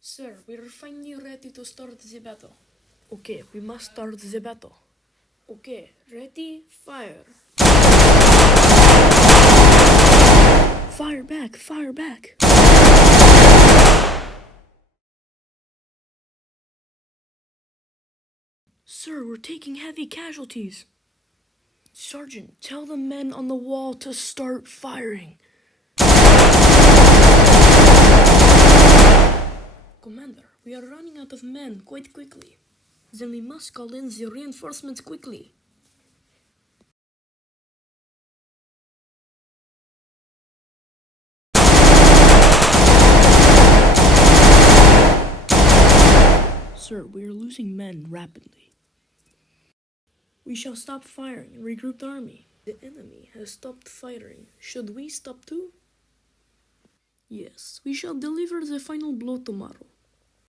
Sir, we are finally ready to start the battle. Okay, we must start the battle. Okay, ready, fire. Fire back, fire back. Sir, we're taking heavy casualties. Sergeant, tell the men on the wall to start firing. Commander, we are running out of men quite quickly. Then we must call in the reinforcements quickly. Sir, we are losing men rapidly. We shall stop firing and regroup the army. The enemy has stopped firing. Should we stop too? Yes, we shall deliver the final blow tomorrow.